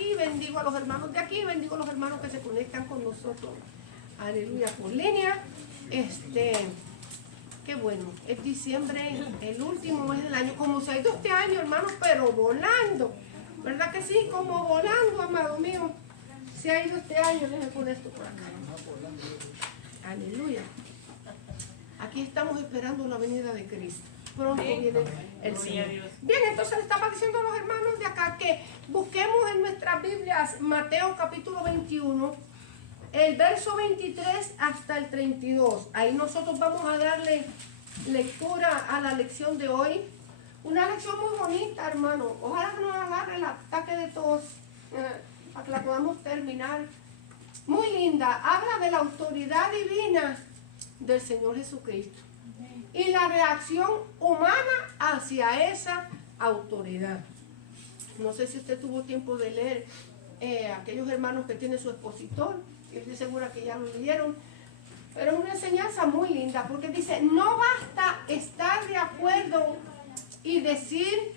aquí, bendigo a los hermanos de aquí, bendigo a los hermanos que se conectan con nosotros. Aleluya, por línea. Qué bueno, es diciembre, el último mes del año, como se ha ido este año, hermanos, pero volando. ¿Verdad que sí? Como volando, amado mío. Se ha ido este año, déjenme poner esto por acá. Aleluya. Aquí estamos esperando la venida de Cristo. Pronto viene el Señor. Bien, entonces le estaba diciendo a los hermanos de acá que busquemos en nuestras Biblias Mateo capítulo 21, el verso 23 hasta el 32. Ahí nosotros vamos a darle lectura a la lección de hoy. Una lección muy bonita, hermano. Ojalá que nos agarre el ataque de tos para que la podamos terminar. Muy linda. Habla de la autoridad divina del Señor Jesucristo y la reacción humana hacia esa autoridad. No sé si usted tuvo tiempo de leer aquellos hermanos que tienen su expositor. Yo estoy segura que ya lo leyeron. Pero es una enseñanza muy linda porque dice, no basta estar de acuerdo y decir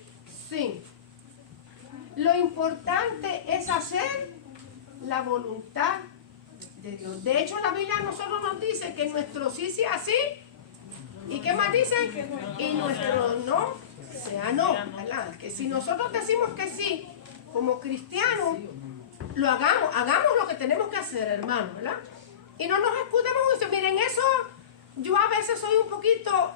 sí. Lo importante es hacer la voluntad de Dios. De hecho, la Biblia a nosotros nos dice que nuestro sí sea sí. ¿Y qué más dice? Y nuestro no sea no. ¿Verdad? Que si nosotros decimos que sí, como cristianos, lo hagamos lo que tenemos que hacer, hermano, ¿verdad? Y no nos escudemos en eso. Miren, eso, yo a veces soy un poquito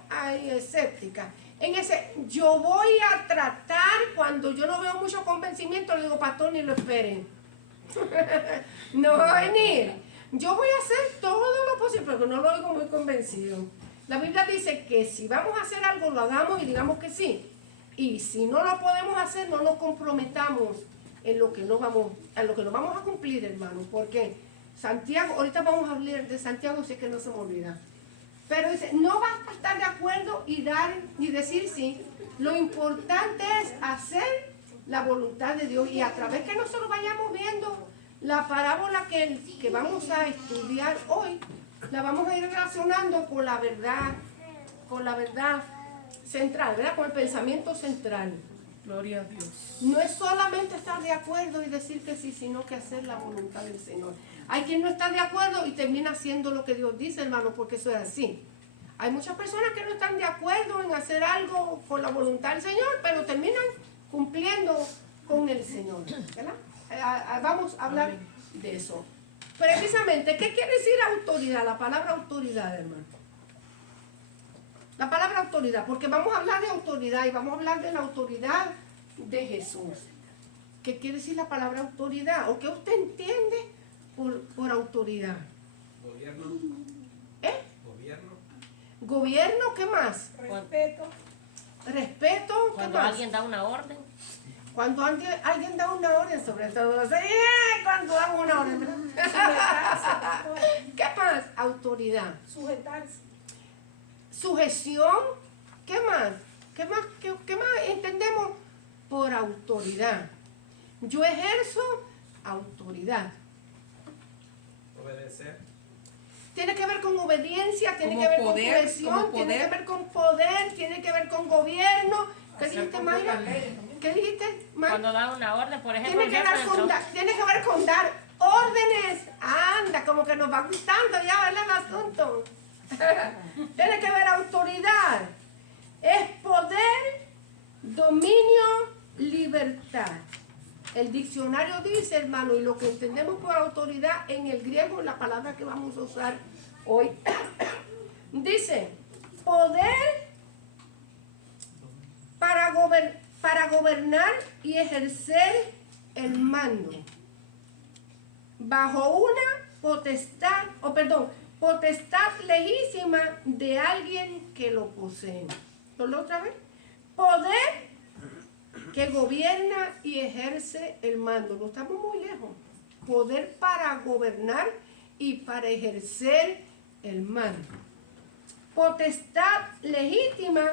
escéptica. En ese, yo voy a tratar, cuando yo no veo mucho convencimiento, le digo, pastor, ni lo esperen. No va a venir. Yo voy a hacer todo lo posible, pero no lo oigo muy convencido. La Biblia dice que si vamos a hacer algo, lo hagamos y digamos que sí. Y si no lo podemos hacer, no nos comprometamos en lo que no vamos a cumplir, hermano. Porque Santiago, ahorita vamos a hablar de Santiago, si es que no se me olvida. Pero dice, no basta estar de acuerdo y decir sí. Lo importante es hacer la voluntad de Dios. Y a través que nosotros vayamos viendo la parábola que vamos a estudiar hoy, la vamos a ir relacionando con la verdad central, ¿verdad? Con el pensamiento central. Gloria a Dios. No es solamente estar de acuerdo y decir que sí, sino que hacer la voluntad del Señor. Hay quien no está de acuerdo y termina haciendo lo que Dios dice, hermano, porque eso es así. Hay muchas personas que no están de acuerdo en hacer algo por la voluntad del Señor, pero terminan cumpliendo con el Señor, ¿verdad? Vamos a hablar de eso. Precisamente, ¿qué quiere decir autoridad? La palabra autoridad, hermano. La palabra autoridad, porque vamos a hablar de autoridad y vamos a hablar de la autoridad de Jesús. ¿Qué quiere decir la palabra autoridad? ¿O qué usted entiende por autoridad? Gobierno. Gobierno. Gobierno, ¿qué más? Respeto. Respeto, ¿qué Cuando más? alguien da una orden. Cuando alguien da una orden, sobre todo. Cuando da una orden. ¿Qué más? Autoridad. Sujetarse. Sujeción. ¿Qué más? ¿Qué más entendemos por autoridad? Yo ejerzo autoridad. Obedecer. Tiene que ver con obediencia, tiene Como que ver poder, con sujeción, como tiene poder. que ver con poder, tiene que ver con gobierno. ¿Qué dijiste, Mayra? ¿Qué dijiste, Mayra? Cuando da una orden, por ejemplo, Tiene que ver con dar órdenes. Anda, como que nos va gustando ya, ¿verdad? El asunto. Tiene que ver autoridad. Es poder, dominio, libertad. El diccionario dice, hermano, y lo que entendemos por autoridad en el griego, la palabra que vamos a usar hoy, dice, poder para gobernar y ejercer el mando bajo una potestad legítima de alguien que lo posee. ¿Lo otra vez? Poder que gobierna y ejerce el mando. No estamos muy lejos. Poder para gobernar y para ejercer el mando. Potestad legítima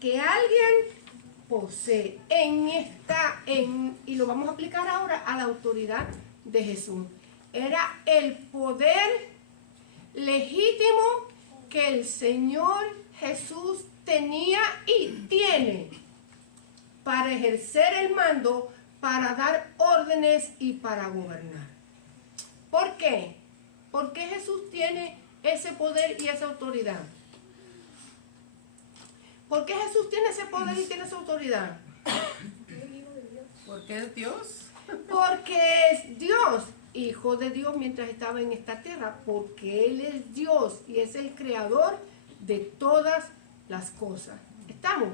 que alguien posee. Y lo vamos a aplicar ahora a la autoridad de Jesús. Era el poder legítimo que el Señor Jesús tenía y tiene para ejercer el mando para dar órdenes y para gobernar. ¿Por qué? Porque Jesús tiene ese poder y esa autoridad. ¿Por qué Jesús tiene ese poder y tiene esa autoridad? Porque es Dios. Porque es Dios, hijo de Dios mientras estaba en esta tierra, porque Él es Dios y es el creador de todas las cosas. ¿Estamos?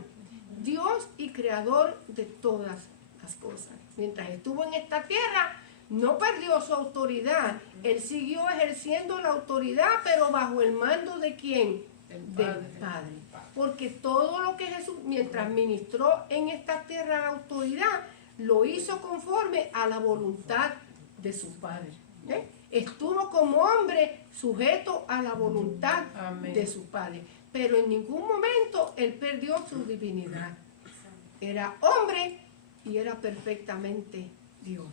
Dios y creador de todas las cosas. Mientras estuvo en esta tierra, no perdió su autoridad. Él siguió ejerciendo la autoridad, pero bajo el mando ¿de quién? Del Padre. Porque todo lo que Jesús, mientras ministró en esta tierra la autoridad, lo hizo conforme a la voluntad de su Padre. Estuvo como hombre sujeto a la voluntad de su Padre. Pero en ningún momento él perdió su divinidad. Era hombre y era perfectamente Dios.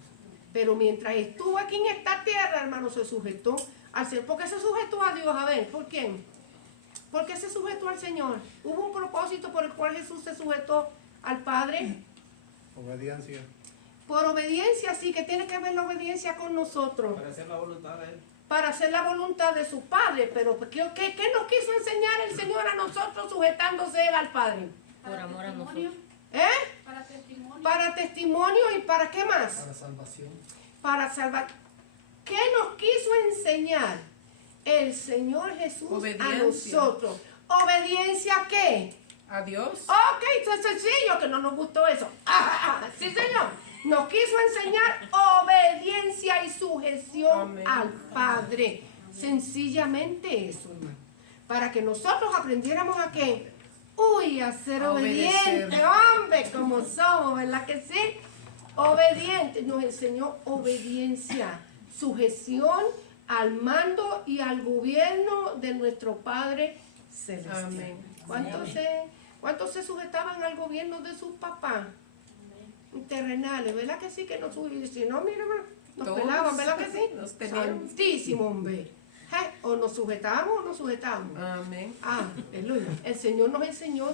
Pero mientras estuvo aquí en esta tierra, hermano, se sujetó al Señor. ¿Por qué se sujetó a Dios? A ver, ¿por quién? ¿Por qué se sujetó al Señor? ¿Hubo un propósito por el cual Jesús se sujetó al Padre? Obediencia. Por obediencia, sí, que tiene que ver la obediencia con nosotros. Para hacer la voluntad de Él. Para hacer la voluntad de su Padre. Pero ¿qué nos quiso enseñar el Señor a nosotros sujetándose Él al Padre? Por amor a nosotros. Para testimonio. Para testimonio y para qué más? Para salvación. Para salvar. ¿Qué nos quiso enseñar el Señor Jesús Obediencia. a nosotros? ¿Obediencia a qué? A Dios. Ok, es sencillo, que no nos gustó eso. Sí, Señor. Nos quiso enseñar obediencia y sujeción Amén. al Padre. Sencillamente eso, hermano. Para que nosotros aprendiéramos a qué. A ser A obediente, obedecer. hombre, como somos, ¿verdad que sí? Obediente. Nos enseñó obediencia, sujeción al mando y al gobierno de nuestro Padre Celestial. Amén. ¿Cuántos se sujetaban al gobierno de sus papás? Terrenales, ¿verdad que sí? Que nos subían, si no, mira, nos Todos pelaban, ¿verdad que sí? nos tenían. Santísimo, hombre. O nos sujetábamos o nos sujetábamos. Amén. Aleluya. El Señor nos enseñó,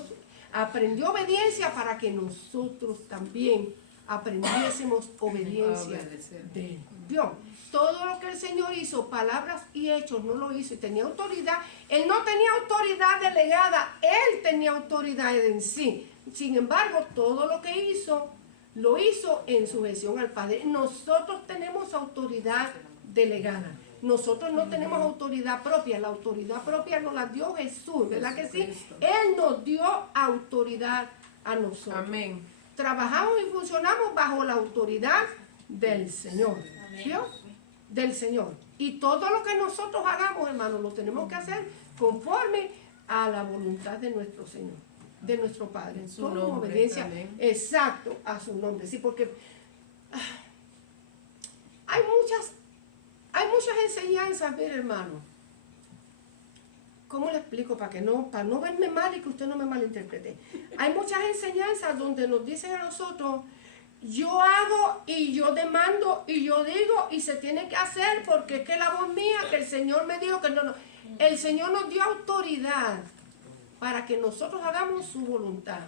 aprendió obediencia para que nosotros también aprendiésemos obediencia Obedecer. de Dios. Todo lo que el Señor hizo, palabras y hechos, no lo hizo y tenía autoridad. Él no tenía autoridad delegada, Él tenía autoridad en sí. Sin embargo, todo lo que hizo, lo hizo en sujeción al Padre. Nosotros tenemos autoridad delegada. Nosotros no tenemos autoridad propia. La autoridad propia nos la dio Jesús, ¿verdad que sí? Jesucristo. Él nos dio autoridad a nosotros. Amén. Trabajamos y funcionamos bajo la autoridad del Señor. ¿Dios? Del Señor. Y todo lo que nosotros hagamos, hermanos, lo tenemos que hacer conforme a la voluntad de nuestro Señor, de nuestro Padre. En Su todo en nombre, obediencia, amén. exacto, a su nombre. Sí, porque hay muchas enseñanzas, mire, hermano. ¿Cómo le explico? Para no verme mal y que usted no me malinterprete. Hay muchas enseñanzas donde nos dicen a nosotros, yo hago y yo demando y yo digo y se tiene que hacer porque es que la voz mía, que el Señor me dijo que no. El Señor nos dio autoridad para que nosotros hagamos su voluntad.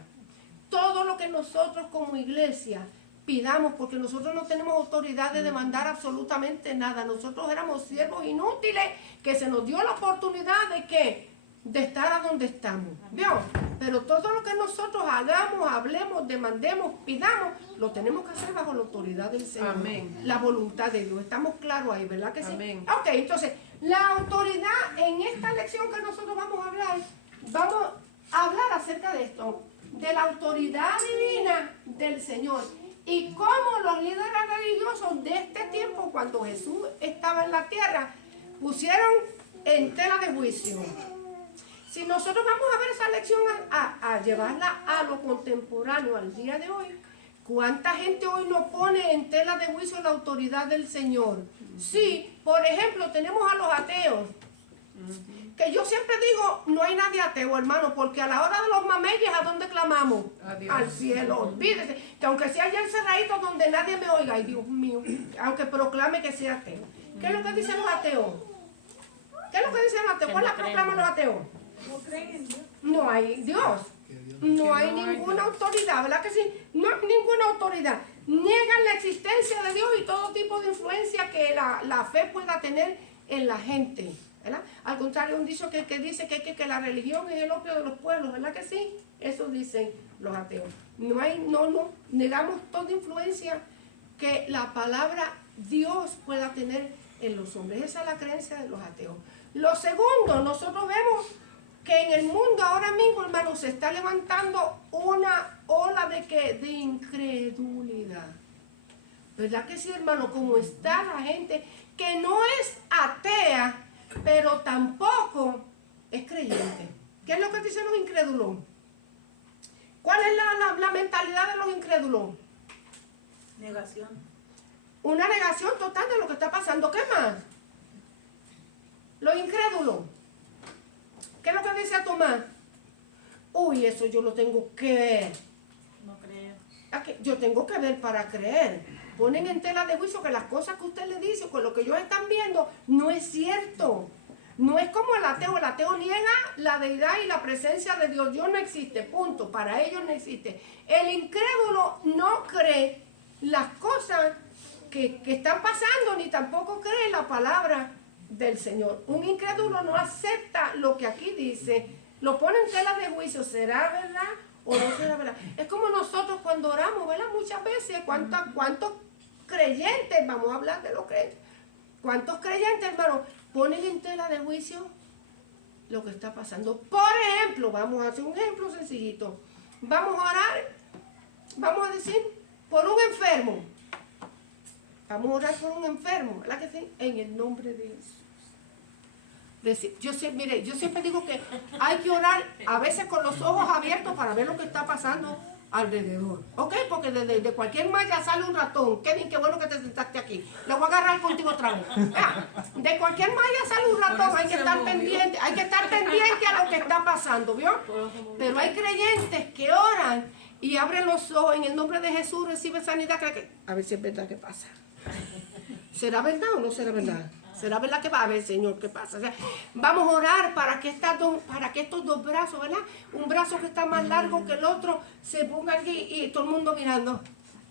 Todo lo que nosotros como iglesia pidamos, porque nosotros no tenemos autoridad de demandar absolutamente nada. Nosotros éramos siervos inútiles que se nos dio la oportunidad de ¿qué? De estar a donde estamos. ¿Vio? Pero todo lo que nosotros hagamos, hablemos, demandemos, pidamos, lo tenemos que hacer bajo la autoridad del Señor. Amén. La voluntad de Dios. Estamos claros ahí, ¿verdad que sí? Amén. Ok, entonces, la autoridad en esta lección que nosotros vamos a hablar acerca de esto, de la autoridad divina del Señor. Y cómo los líderes religiosos de este tiempo, cuando Jesús estaba en la tierra, pusieron en tela de juicio. Si nosotros vamos a ver esa lección, a llevarla a lo contemporáneo, al día de hoy, ¿cuánta gente hoy no pone en tela de juicio la autoridad del Señor? Sí, por ejemplo, tenemos a los ateos. Que yo siempre digo, no hay nadie ateo, hermano, porque a la hora de los mameyes, ¿a dónde clamamos? A Dios. Al cielo. Olvídese, que aunque sea allá encerradito donde nadie me oiga, ay Dios mío, aunque proclame que sea ateo. ¿Qué es lo que dicen los ateos? ¿Qué es lo que dicen los ateos? ¿Cuál la proclaman los ateos? No creen en Dios. No hay Dios. No hay no hay ninguna Dios. autoridad, ¿verdad que sí? No hay ninguna autoridad. Niegan la existencia de Dios y todo tipo de influencia que la fe pueda tener en la gente, ¿verdad? Al contrario, un dicho que dice que la religión es el opio de los pueblos, ¿verdad que sí? Eso dicen los ateos. Negamos toda influencia que la palabra Dios pueda tener en los hombres. Esa es la creencia de los ateos. Lo segundo, nosotros vemos que en el mundo ahora mismo, hermanos, se está levantando una ola de incredulidad. ¿Verdad que sí, hermano? Como está la gente que no es atea, pero tampoco es creyente. ¿Qué es lo que dicen los incrédulos? ¿Cuál es la mentalidad de los incrédulos? Negación. Una negación total de lo que está pasando. ¿Qué más? Los incrédulos. ¿Qué es lo que dice Tomás? Uy, eso yo lo tengo que ver. No creo. Yo tengo que ver para creer. Ponen en tela de juicio que las cosas que usted le dice, con lo que ellos están viendo, no es cierto. No es como el ateo. El ateo niega la deidad y la presencia de Dios. Dios no existe, punto. Para ellos no existe. El incrédulo no cree las cosas que están pasando, ni tampoco cree la palabra del Señor. Un incrédulo no acepta lo que aquí dice, lo pone en tela de juicio. ¿Será verdad o no será verdad? Es como nosotros cuando oramos, ¿verdad? Muchas veces, ¿cuántos creyentes, vamos a hablar de los creyentes, cuántos creyentes, hermanos, ponen en tela de juicio lo que está pasando? Por ejemplo, vamos a hacer un ejemplo sencillito. Vamos a orar, vamos a decir, por un enfermo. Vamos a orar por un enfermo, ¿verdad que sí? En el nombre de Jesús. Yo siempre digo que hay que orar a veces con los ojos abiertos para ver lo que está pasando alrededor. ¿Ok? Porque de cualquier malla sale un ratón. Kevin, qué bueno que te sentaste aquí. Lo voy a agarrar contigo otra vez. De cualquier malla sale un ratón. Hay que estar pendiente. Hay que estar pendiente a lo que está pasando, ¿vio? Pero hay creyentes que oran y abren los ojos en el nombre de Jesús, reciben sanidad. A ver si es verdad que pasa. ¿Será verdad o no será verdad? ¿Será verdad que va a ver, Señor, qué pasa? O sea, vamos a orar para que estos dos brazos, ¿verdad? Un brazo que está más largo que el otro se ponga aquí y todo el mundo mirando.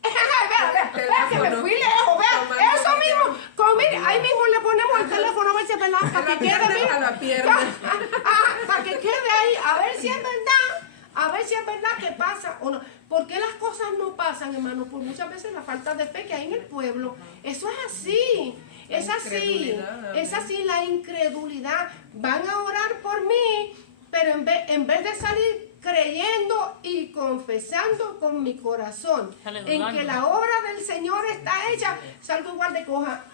Vea, que me fui lejos, vea, eso mismo. Mire, ahí mismo le ponemos el teléfono a ver si es verdad, para que quede a la pierna. Para que quede ahí, a ver si es verdad. A ver si es verdad que pasa o no. ¿Por qué las cosas no pasan, hermano? Por muchas veces la falta de fe que hay en el pueblo. Eso es así. Es así. Es así la incredulidad. Van a orar por mí, pero en vez de salir creyendo y confesando con mi corazón en que la obra del Señor está hecha, salgo igual de coja.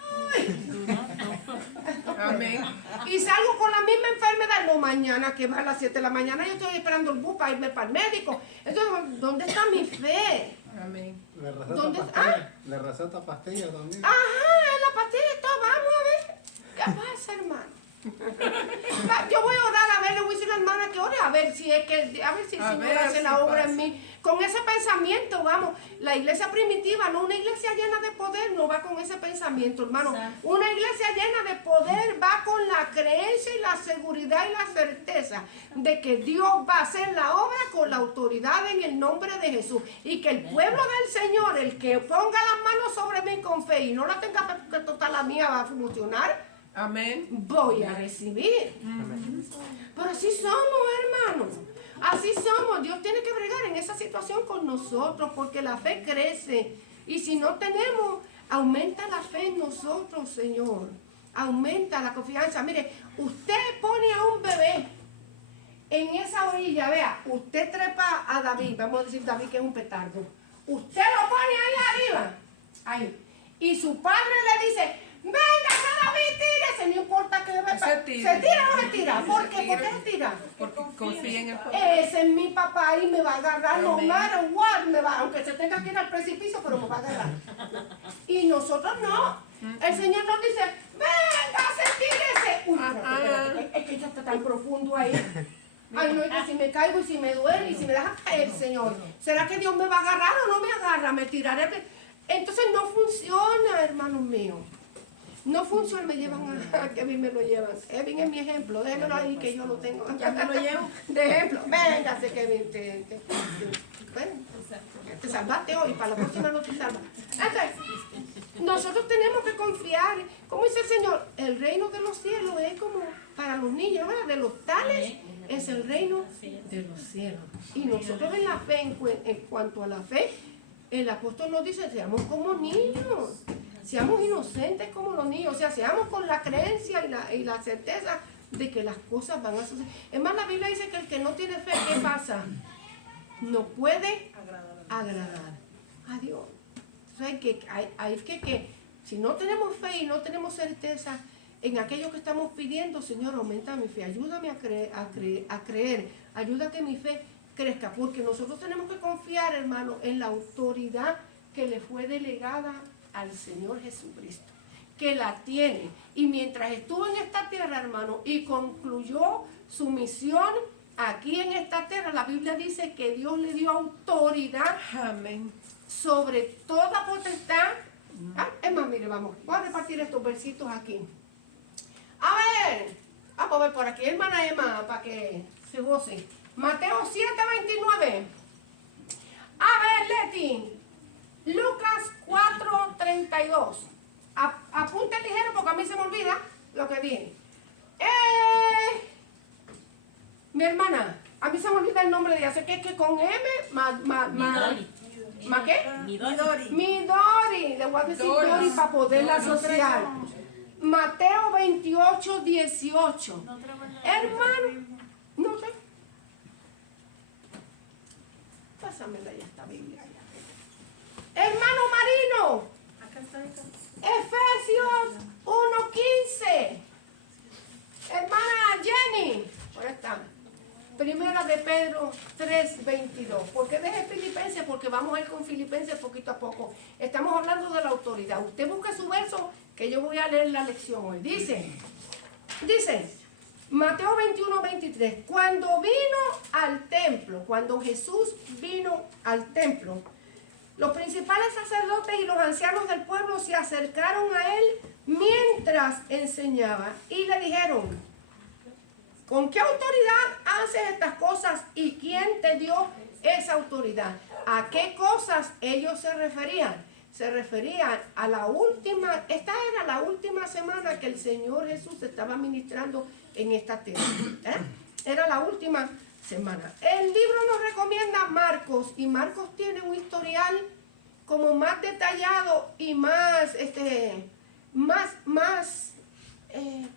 Amén. Y salgo con la misma enfermedad. No, mañana que va a las 7 de la mañana yo estoy esperando el bus para irme para el médico. Entonces, ¿dónde está mi fe? Amén. Le receta pastilla. Le receta pastilla también. Ajá, la pastilla está. Vamos a ver. ¿Qué pasa, hermano? Yo voy a orar, a ver, le voy a decir a la hermana que ore, a ver si el Señor hace la obra en mí. Con ese pensamiento, vamos, la iglesia primitiva, no una iglesia llena de poder, no va con ese pensamiento, hermano. Una iglesia llena de poder va con la creencia y la seguridad y la certeza de que Dios va a hacer la obra con la autoridad en el nombre de Jesús. Y que el pueblo del Señor, el que ponga las manos sobre mí con fe y no la tenga fe porque total la mía va a funcionar, Amén. voy a recibir. Pero así somos, hermanos. Así somos. Dios tiene que bregar en esa situación con nosotros porque la fe crece. Y si no tenemos, aumenta la fe en nosotros, Señor. Aumenta la confianza. Mire, usted pone a un bebé en esa orilla, vea, usted trepa a David, vamos a decir David que es un petardo. Usted lo pone ahí arriba, ahí. Y su padre le dice, venga, David, tírese, no importa que Se tira. ¿Se tira o no se tira? ¿Por qué? ¿Por qué se tira? Porque confía en el Padre. Ese es mi papá y me va a agarrar, no Amén. matter what, aunque se tenga que ir al precipicio, pero me va a agarrar. Y nosotros no. El Señor nos dice, venga, tírese. Uy, espérate, es que ya está tan profundo ahí. Ay, no, y que si me caigo y si me duele y si me deja caer, Señor, ¿será que Dios me va a agarrar o no me agarra? Me tiraré. Entonces no funciona, hermanos míos. No funciona, me llevan a Kevin, me lo llevan. Kevin es mi ejemplo, déjemelo ahí que yo lo tengo. Ya me lo llevo. De ejemplo, véngase Kevin. Bueno, te salvaste hoy, para la próxima no te salvas. Entonces, nosotros tenemos que confiar, como dice el Señor, el reino de los cielos es como para los niños, ¿verdad? De los tales es el reino de los cielos. Y nosotros en la fe, en cuanto a la fe, el apóstol nos dice, seamos como niños, seamos inocentes como los niños, o sea, seamos con la creencia y la certeza de que las cosas van a suceder. Es más, la Biblia dice que el que no tiene fe, ¿qué pasa? No puede agradar a Dios. O sea, hay que si no tenemos fe y no tenemos certeza en aquello que estamos pidiendo, Señor, aumenta mi fe, ayúdame a creer, ayuda a que mi fe crezca, porque nosotros tenemos que confiar, hermano, en la autoridad que le fue delegada al Señor Jesucristo, que la tiene, y mientras estuvo en esta tierra, hermano, y concluyó su misión aquí en esta tierra, la Biblia dice que Dios le dio autoridad Amén. sobre toda potestad. Es más, mire, voy a repartir estos versitos aquí. A ver, vamos a ver por aquí, hermana Emma, para que se goce. Mateo 7:29. A ver, Leti, Lucas 4:32. Apunte ligero porque a mí se me olvida lo que dije. Mi hermana, a mí se me olvida el nombre de ella. Sé que es que con M, Midori. ¿Ma qué? Midori. Midori. Le voy a decir Dori para poderla asociar. Mateo 28:18. Hermano, no sé. Pásamela ya esta Biblia. Hermano Marino. Acá está. Efesios 1:15. Hermana Jenny. Por esta. Primera de Pedro 3:22. ¿Por qué dejé Filipenses? Porque vamos a ir con Filipenses poquito a poco. Estamos hablando de la autoridad. Usted busca su verso que yo voy a leer la lección hoy. Dice Mateo 21:23. Cuando Jesús vino al templo, los principales sacerdotes y los ancianos del pueblo se acercaron a él mientras enseñaba y le dijeron: ¿con qué autoridad haces estas cosas y quién te dio esa autoridad? ¿A qué cosas ellos se referían? Se referían a esta era la última semana que el Señor Jesús estaba ministrando en esta tierra. Era la última semana. El libro nos recomienda Marcos, y Marcos tiene un historial como más detallado y más,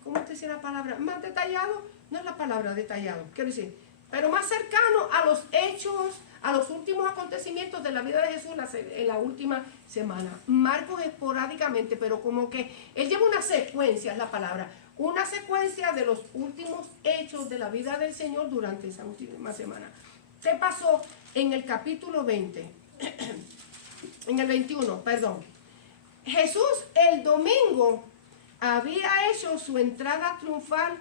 ¿cómo te dice la palabra? Más detallado, no es la palabra detallado, quiero decir, pero más cercano a los hechos, a los últimos acontecimientos de la vida de Jesús en la última semana. Marcos esporádicamente, pero como que él lleva una secuencia, es la palabra, una secuencia de los últimos hechos de la vida del Señor durante esa última semana. ¿Qué pasó en el capítulo 20? En el 21, perdón. Jesús el domingo había hecho su entrada triunfal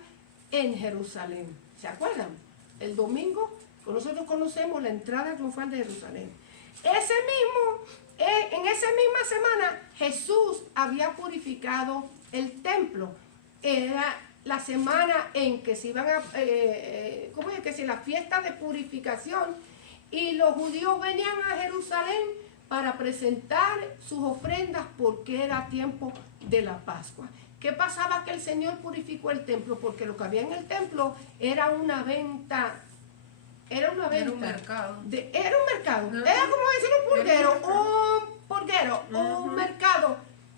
en Jerusalén. ¿Se acuerdan? El domingo nosotros conocemos la entrada triunfal de Jerusalén. En esa misma semana Jesús había purificado el templo. Era la semana en que se iban a, ¿cómo es que si la fiesta de purificación? Y los judíos venían a Jerusalén para presentar sus ofrendas porque era tiempo de la Pascua. ¿Qué pasaba? Que el Señor purificó el templo porque lo que había en el templo era una venta. Era un mercado. Era un mercado. Era como decir un mercado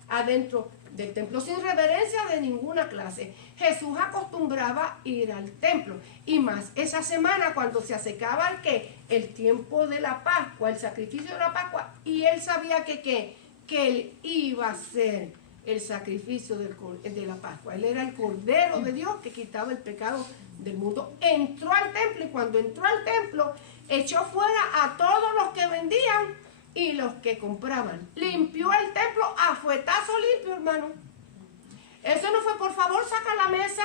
adentro del templo, sin reverencia de ninguna clase. Jesús acostumbraba ir al templo, y más esa semana cuando se acercaba el tiempo de la Pascua, el sacrificio de la Pascua, y él sabía que él iba a hacer el sacrificio de la Pascua. Él era el Cordero de Dios que quitaba el pecado del mundo. Entró al templo, y cuando entró al templo echó fuera a todos los que vendían y los que compraban. Limpió el templo a fuetazo limpio, hermano. Eso no fue, por favor, saca la mesa.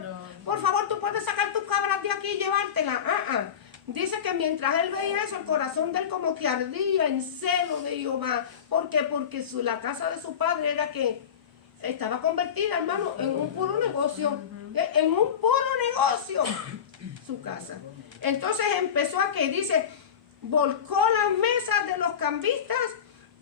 No. Por favor, tú puedes sacar tus cabras de aquí y llevártelas. Dice que mientras él veía eso, el corazón de él como que ardía en celo de Jehová. ¿Por qué? Porque la casa de su padre era que estaba convertida, hermano, en un puro negocio. En un puro negocio su casa. Entonces empezó a que dice, volcó las mesas de los cambistas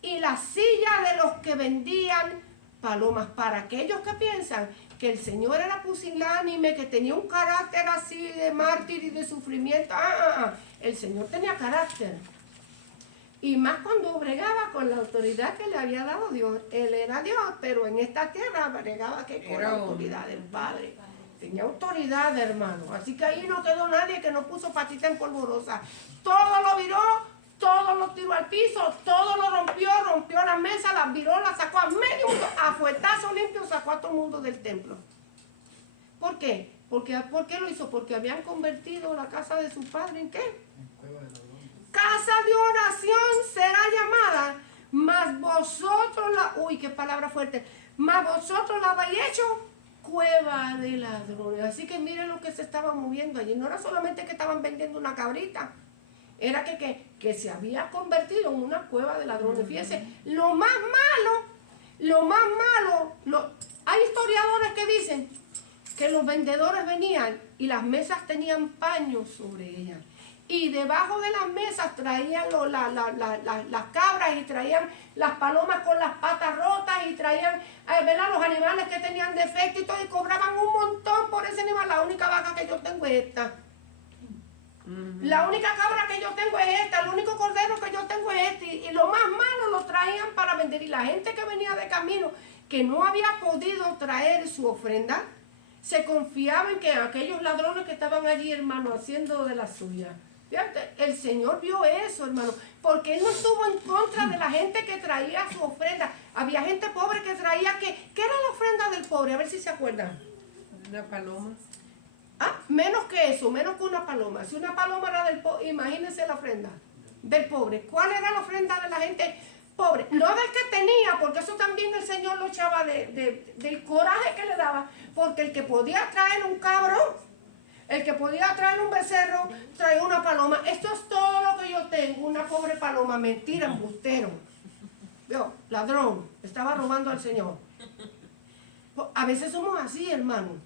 y las sillas de los que vendían palomas. Para aquellos que piensan que el Señor era pusilánime, que tenía un carácter así de mártir y de sufrimiento, el Señor tenía carácter. Y más cuando bregaba con la autoridad que le había dado Dios. Él era Dios, pero en esta tierra bregaba que con la autoridad del Padre. Tenía autoridad, hermano. Así que ahí no quedó nadie que no puso patita en polvorosa. Todo lo viró, todo lo tiró al piso, todo lo rompió las mesas, las viró, las sacó a medio mundo, a fuetazo limpio, sacó a todo el mundo del templo. ¿Por qué? ¿Por qué lo hizo? Porque habían convertido la casa de su padre ¿en qué? Casa de oración será llamada, mas vosotros uy, qué palabra fuerte, mas vosotros la habéis hecho cueva de ladrones. Así que miren lo que se estaba moviendo allí. No era solamente que estaban vendiendo una cabrita, era que se había convertido en una cueva de ladrones. Fíjense, lo más malo, hay historiadores que dicen que los vendedores venían y las mesas tenían paños sobre ellas. Y debajo de las mesas traían las cabras y traían las palomas con las patas rotas y traían los animales que tenían defecto y todo, y cobraban un montón por ese animal. La única vaca que yo tengo es esta. La única cabra que yo tengo es esta. El único cordero que yo tengo es este. Y lo más malo lo traían para vender. Y la gente que venía de camino, que no había podido traer su ofrenda, se confiaba en que aquellos ladrones que estaban allí, hermano, haciendo de la suya. Fíjate, el Señor vio eso, hermano, porque Él no estuvo en contra de la gente que traía su ofrenda. Había gente pobre que traía, ¿qué era la ofrenda del pobre? A ver si se acuerdan. Una paloma. Menos que eso, menos que una paloma. Si una paloma era del pobre, imagínense la ofrenda del pobre. ¿Cuál era la ofrenda de la gente pobre? No del que tenía, porque eso también el Señor lo echaba del coraje que le daba, porque el que podía traer un cabro, el que podía traer un becerro, traía una paloma. Esto es todo lo que yo tengo, una pobre paloma. Mentira, embustero. Yo, ladrón, estaba robando al Señor. A veces somos así, hermano.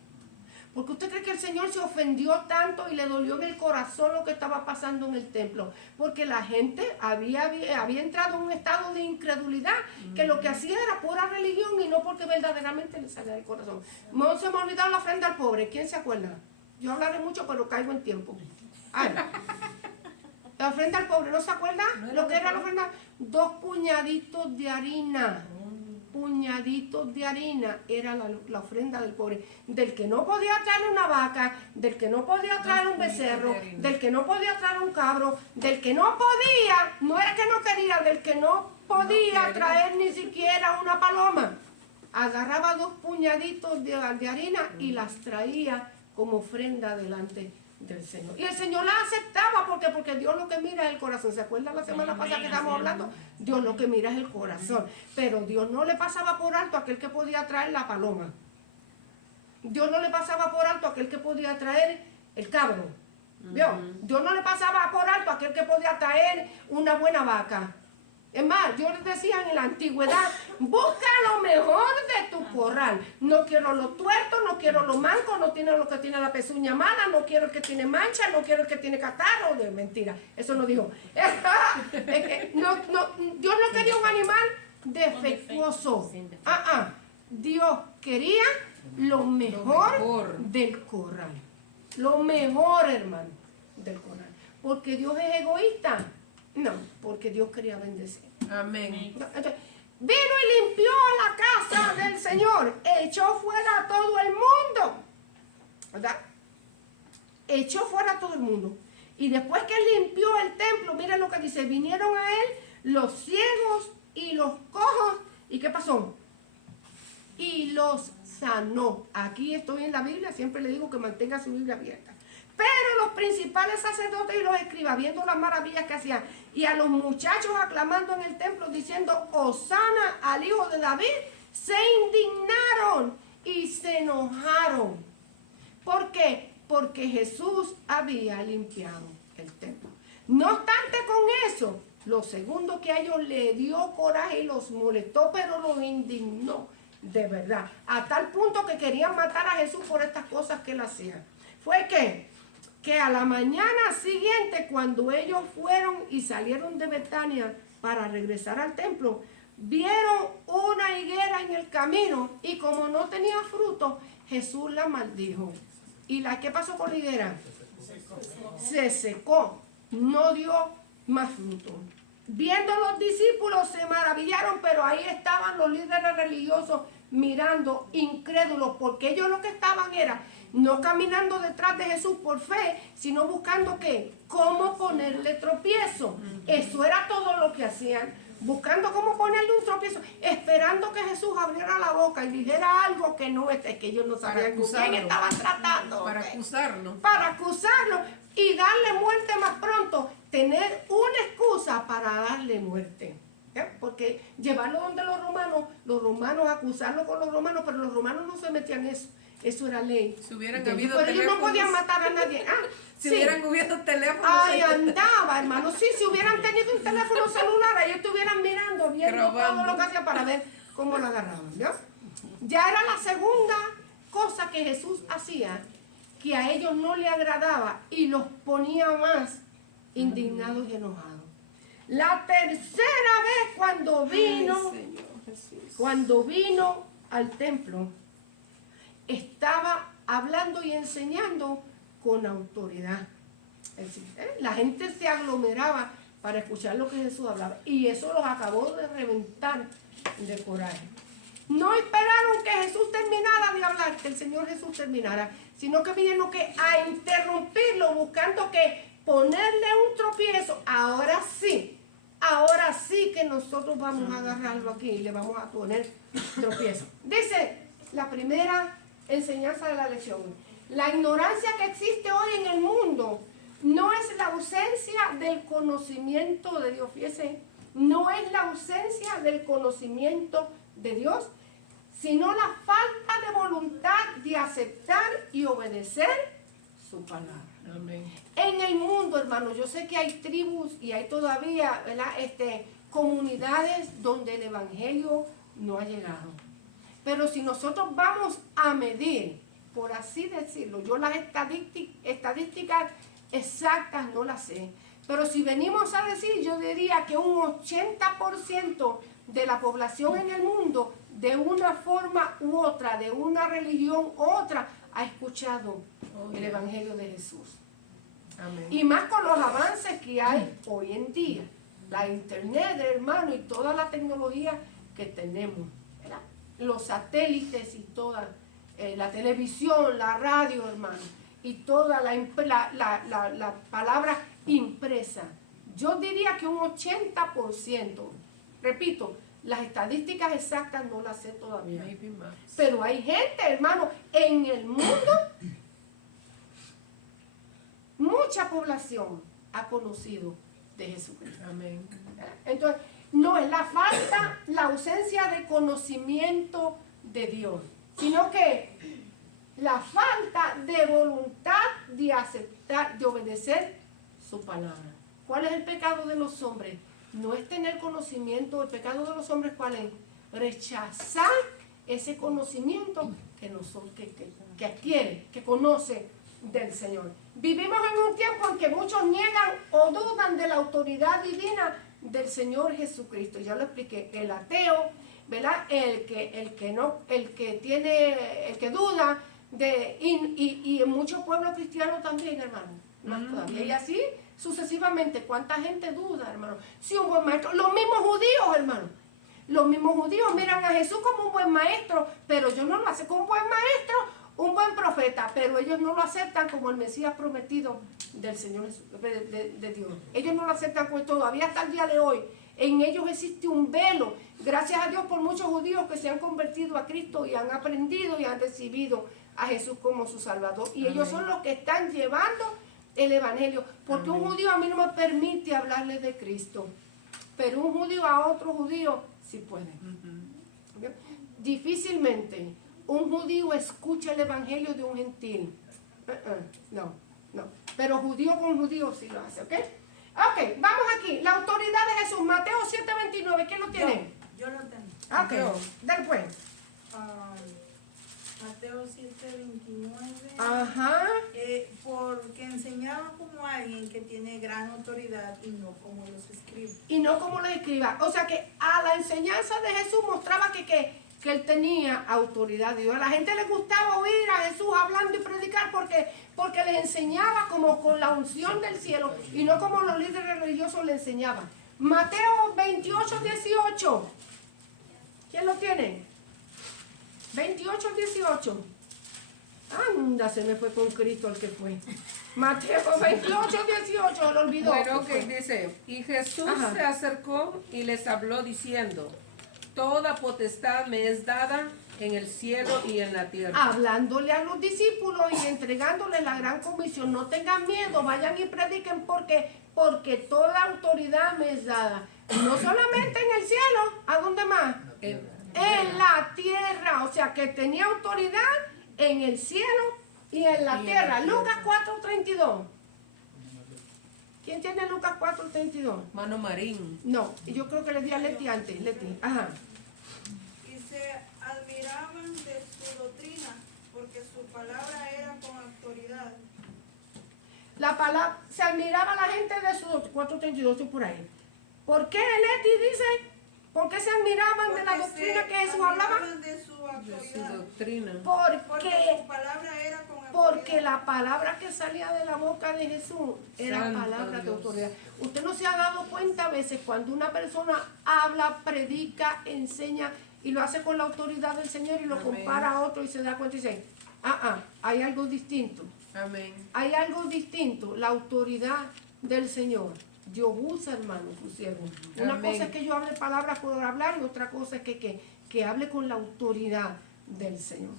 Porque usted cree que el Señor se ofendió tanto y le dolió en el corazón lo que estaba pasando en el templo. Porque la gente había entrado en un estado de incredulidad, que lo que hacía era pura religión y no porque verdaderamente le salía del corazón. No se me ha olvidado la ofrenda al pobre. ¿Quién se acuerda? Yo hablaré mucho, pero caigo en tiempo. La ofrenda al pobre, ¿no se acuerda? Lo que era la ofrenda, 2 puñaditos de harina. Puñaditos de harina era la ofrenda del pobre. Del que no podía traer una vaca, del que no podía traer un becerro, del que no podía traer un cabro, del que no podía, no era que no quería, del que no podía traer ni siquiera una paloma. Agarraba 2 puñaditos de harina y las traía como ofrenda delante del Señor. Y el Señor la aceptaba porque Dios lo que mira es el corazón. ¿Se acuerdan la semana pasada que estábamos hablando? Dios lo que mira es el corazón. Pero Dios no le pasaba por alto a aquel que podía traer la paloma. Dios no le pasaba por alto a aquel que podía traer el cabro. ¿Vio? Dios no le pasaba por alto a aquel que podía traer una buena vaca. Es más, yo les decía en la antigüedad, busca lo mejor de tu corral. No quiero lo tuerto, no quiero lo manco, no quiero lo que tiene la pezuña mala, no quiero el que tiene mancha, no quiero el que tiene catarro. De mentira, eso no dijo. Dios no quería un animal defectuoso. Dios quería lo mejor del corral. Lo mejor, hermano, del corral. Porque Dios es egoísta. No, porque Dios quería bendecir. Amén. Entonces, vino y limpió la casa del Señor. Echó fuera a todo el mundo. ¿Verdad? Echó fuera a todo el mundo. Y después que limpió el templo, miren lo que dice. Vinieron a él los ciegos y los cojos. ¿Y qué pasó? Y los sanó. Aquí estoy en la Biblia. Siempre le digo que mantenga su Biblia abierta. Pero los principales sacerdotes y los escribas, viendo las maravillas que hacían, y a los muchachos aclamando en el templo, diciendo, Hosana al hijo de David, se indignaron y se enojaron. ¿Por qué? Porque Jesús había limpiado el templo. No obstante con eso, lo segundo que a ellos le dio coraje y los molestó, pero los indignó de verdad. A tal punto que querían matar a Jesús por estas cosas que él hacía. Fue que que a la mañana siguiente, cuando ellos fueron y salieron de Betania para regresar al templo, vieron una higuera en el camino y como no tenía fruto, Jesús la maldijo. ¿Y qué pasó con la higuera? Se secó, no dio más fruto. Viendo los discípulos se maravillaron, pero ahí estaban los líderes religiosos mirando, incrédulos, porque ellos lo que estaban era no caminando detrás de Jesús por fe, sino buscando ¿qué? Cómo ponerle tropiezo. Eso era todo lo que hacían, buscando cómo ponerle un tropiezo, esperando que Jesús abriera la boca y dijera algo que no es que ellos no sabían con quién estaban tratando. Para acusarlo. Para acusarlo y darle muerte más pronto, tener una excusa para darle muerte. Porque llevarlo donde los romanos acusarlo con los romanos, pero los romanos no se metían en eso. Eso era ley. Si hubieran Entonces, habido pero ellos no teléfonos, podían matar a nadie. si sí. hubieran habido teléfonos, Ay, andaba, hermano. Sí, si hubieran tenido un teléfono celular, ellos estuvieran mirando, viendo grabando todo lo que hacía para ver cómo lo agarraban. ¿Ya? Ya era la segunda cosa que Jesús hacía, que a ellos no le agradaba y los ponía más indignados y enojados. La tercera vez cuando vino al templo, estaba hablando y enseñando con autoridad. Es decir, la gente se aglomeraba para escuchar lo que Jesús hablaba y eso los acabó de reventar de coraje. No esperaron que Jesús terminara de hablar, que el Señor Jesús terminara, sino que vinieron a interrumpirlo, buscando que ponerle un tropiezo. Ahora sí que nosotros vamos a agarrarlo aquí y le vamos a poner tropiezo. Dice la primera enseñanza de la lección: la ignorancia que existe hoy en el mundo no es la ausencia del conocimiento de Dios. Fíjense, no es la ausencia del conocimiento de Dios, sino la falta de voluntad de aceptar y obedecer su palabra. Amén. En el mundo, hermano, yo sé que hay tribus y hay todavía, ¿verdad? Comunidades donde el evangelio no ha llegado. Pero si nosotros vamos a medir, por así decirlo, yo las estadísticas exactas no las sé, pero si venimos a decir, yo diría que un 80% de la población en el mundo, de una forma u otra, de una religión u otra, ha escuchado el evangelio de Jesús. Amén. Y más con los avances que hay hoy en día, la internet, hermano, y toda la tecnología que tenemos, ¿verdad? Los satélites y toda la televisión, la radio, hermano, y toda la palabra impresa. Yo diría que un 80%, repito, las estadísticas exactas no las sé todavía. Maybe más. Pero hay gente, hermano, en el mundo, mucha población ha conocido de Jesucristo. Amén. Entonces, no es la falta, la ausencia de conocimiento de Dios, sino que la falta de voluntad de aceptar, de obedecer su palabra. ¿Cuál es el pecado de los hombres? No es tener conocimiento. El pecado de los hombres, ¿cuál es? Rechazar ese conocimiento que adquiere, que conoce del Señor. Vivimos en un tiempo en que muchos niegan o dudan de la autoridad divina del Señor Jesucristo. Ya lo expliqué. El ateo, ¿verdad? El que duda y en muchos pueblos cristianos también, hermano. Más todavía. Y así sucesivamente. ¿Cuánta gente duda, hermano? Si un buen maestro. Los mismos judíos, hermano. Los mismos judíos miran a Jesús como un buen maestro, pero ellos no lo hacen como un buen maestro, un buen profeta, pero ellos no lo aceptan como el Mesías prometido del Señor de Dios. Ellos no lo aceptan como todavía hasta el día de hoy. En ellos existe un velo. Gracias a Dios por muchos judíos que se han convertido a Cristo y han aprendido y han recibido a Jesús como su Salvador. Y ellos son los que están llevando el Evangelio. Porque un judío a mí no me permite hablarles de Cristo, pero un judío a otro judío sí puede. ¿Okay? Difícilmente un judío escucha el Evangelio de un gentil. No. Pero judío con judío sí lo hace, ¿ok? Ok, vamos aquí. La autoridad de Jesús, Mateo 7:29. ¿Quién lo tiene? Yo lo tengo. Ok, después. Mateo 7:29. Ajá. Porque enseñaba como alguien que tiene gran autoridad y no como los escribas. Y no como los escribas. O sea que a la enseñanza de Jesús mostraba que él tenía autoridad de Dios. A la gente le gustaba oír a Jesús hablando y predicar porque les enseñaba como con la unción del cielo y no como los líderes religiosos le enseñaban. Mateo 28:18. ¿Quién lo tiene? 28:18. Anda, se me fue con Cristo el que fue. Mateo 28:18, lo olvidó. Bueno, ok, dice, y Jesús Ajá. se acercó y les habló diciendo, toda potestad me es dada en el cielo y en la tierra. Hablándole a los discípulos y entregándoles la gran comisión. No tengan miedo, vayan y prediquen porque toda autoridad me es dada. No solamente en el cielo, ¿a dónde más? En la tierra. O sea que tenía autoridad en el cielo y en la tierra. Lucas 4:32. ¿Quién tiene Lucas 4:32? Mano Marín. No, yo creo que le di a Leti antes. Leti, ajá. Y se admiraban de su doctrina, porque su palabra era con autoridad. La palabra, se admiraba la gente de su 4:32 y por ahí. ¿Por qué Leti dice? ¿Por qué se admiraban de la Porque doctrina se que Jesús hablaba? admiraban de su De su autoridad. doctrina. Porque Porque su palabra era con autoridad. Porque la palabra que salía de la boca de Jesús era Santo palabra de Dios. autoridad. Usted no se ha dado cuenta a veces cuando una persona habla, predica, enseña y lo hace con la autoridad del Señor y lo Amén. compara a otro y se da cuenta y dice, hay algo distinto. Amén. Hay algo distinto, la autoridad del Señor. Dios usa, hermano, su siervo. Una Amén. cosa es que yo hable palabras por hablar y otra cosa es que hable con la autoridad del Señor.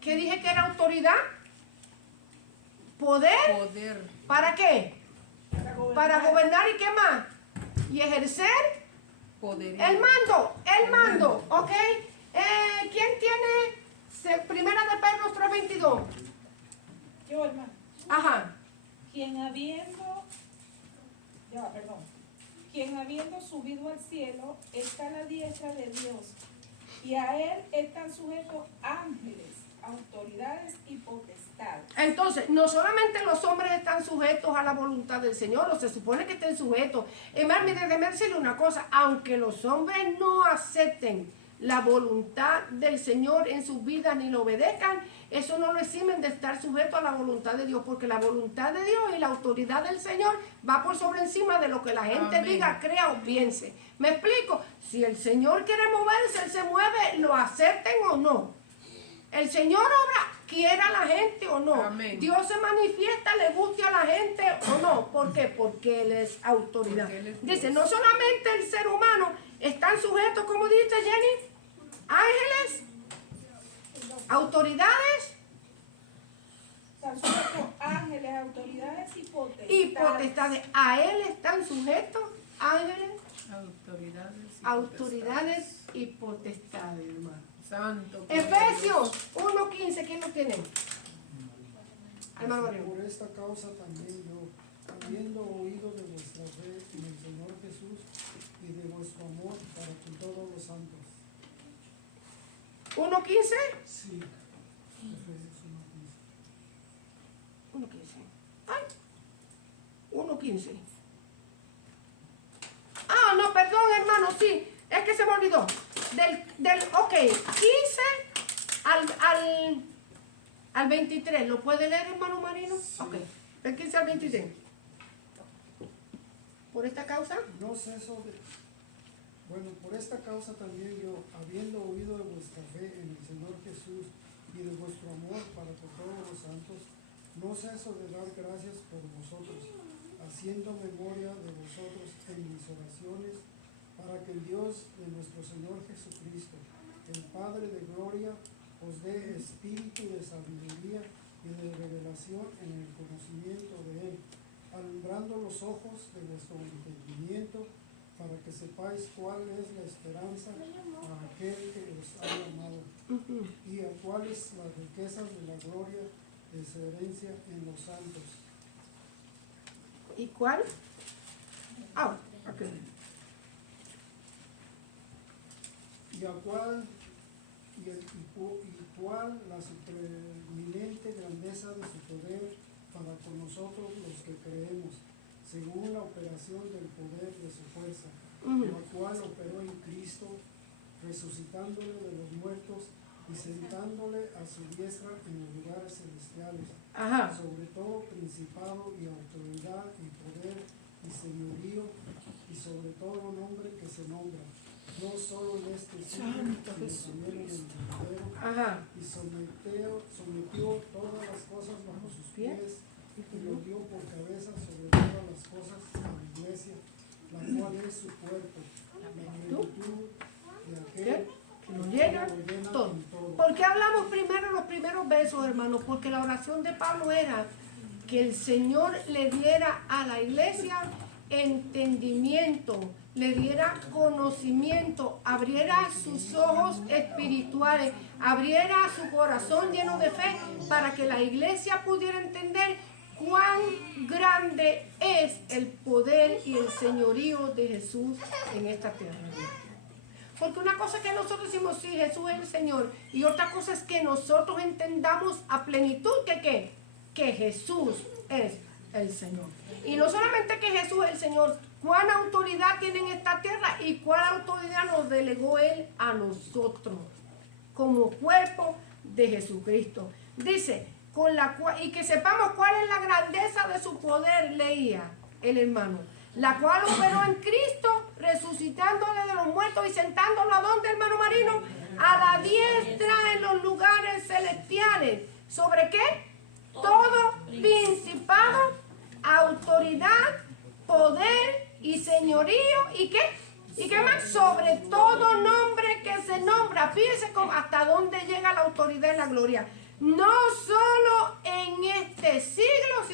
¿Qué dije que era autoridad? Poder. Poder. ¿Para qué? Para gobernar y qué más. Y ejercer Poder. el mando, ¿ok? ¿Quién tiene Primera de Pedro 3:22? Yo, hermano, Ajá. quien habiendo subido al cielo está a la diestra de Dios, y a él están sujetos ángeles, autoridades y potestades. Entonces, no solamente los hombres están sujetos a la voluntad del Señor, o se supone que estén sujetos. Hermano, mire, déjeme decirle una cosa, aunque los hombres no acepten la voluntad del Señor en sus vidas ni lo obedezcan, eso no lo eximen de estar sujeto a la voluntad de Dios, porque la voluntad de Dios y la autoridad del Señor va por sobre encima de lo que la gente Amén. diga, crea o piense. ¿Me explico? Si el Señor quiere moverse, Él se mueve, lo acepten o no. El Señor obra, quiera la gente o no. Amén. Dios se manifiesta, le guste a la gente o no. ¿Por qué? Porque Él es autoridad. Porque Él es Dice, Dios. no solamente el ser humano están sujetos, como dice Jenny, ángeles, autoridades Están sujetos ángeles, autoridades y potestades. y potestades. A Él están sujetos ángeles, autoridades y potestades, hermano. Santo. Efesios 1:15, ¿quién lo tiene? Hermano Mario. Por esta causa también yo, habiendo oído de vuestra fe en el Señor Jesús y de vuestro amor para con todos los santos. 1:15. Sí. Efesios 1:15. 1:15. Ay. 1:15. No, perdón, hermano, sí. Es que se me olvidó. Ok, 15 al 23. ¿Lo puede leer, hermano Marino? Sí. Ok. Del 15 al 23. ¿Por esta causa? No ceso de... Bueno, por esta causa también yo, habiendo oído de vuestra fe en el Señor Jesús y de vuestro amor para con todos los santos, no ceso de dar gracias por vosotros, haciendo memoria de vosotros en mis oraciones, para que el Dios de nuestro Señor Jesucristo, el Padre de gloria, os dé espíritu de sabiduría y de revelación en el conocimiento de Él, alumbrando los ojos de vuestro entendimiento, para que sepáis cuál es la esperanza a aquel que os ha llamado, y a cuáles las riquezas de la gloria de su herencia en los santos. ¿Y cuál? Ok. Y a cuál y cuál la supereminente grandeza de su poder para con nosotros los que creemos, según la operación del poder de su fuerza, la cual operó en Cristo, resucitándole de los muertos y sentándole a su diestra en los lugares celestiales, sobre todo principado y autoridad y poder y señorío, y sobre todo nombre que se nombra, no solo en este siglo, sino también en el venidero, y sometió todas las cosas bajo sus pies, y lo dio por cabeza sobre todas las cosas a la iglesia, la cual es su cuerpo, la plenitud de aquel que lo llena todo. ¿Por qué hablamos primero los primeros versos, hermanos? Porque la oración de Pablo era que el Señor le diera a la iglesia entendimiento, le diera conocimiento, abriera sus ojos espirituales, abriera su corazón lleno de fe para que la iglesia pudiera entender cuán grande es el poder y el señorío de Jesús en esta tierra. Porque una cosa es que nosotros decimos, sí, Jesús es el Señor, y otra cosa es que nosotros entendamos a plenitud que Jesús es el Señor. Y no solamente que Jesús es el Señor, cuán autoridad tiene en esta tierra y cuál autoridad nos delegó Él a nosotros como cuerpo de Jesucristo. Dice, y que sepamos cuál es la grandeza de su poder, leía el hermano, la cual operó en Cristo, resucitándole de los muertos y sentándolo a donde, hermano Marino, a la diestra en los lugares celestiales. ¿Sobre qué? Todo principado, autoridad, poder y señorío, ¿y qué? ¿Y qué más? Sobre todo nombre que se nombra. Fíjense hasta dónde llega la autoridad y la gloria. No solo en este siglo,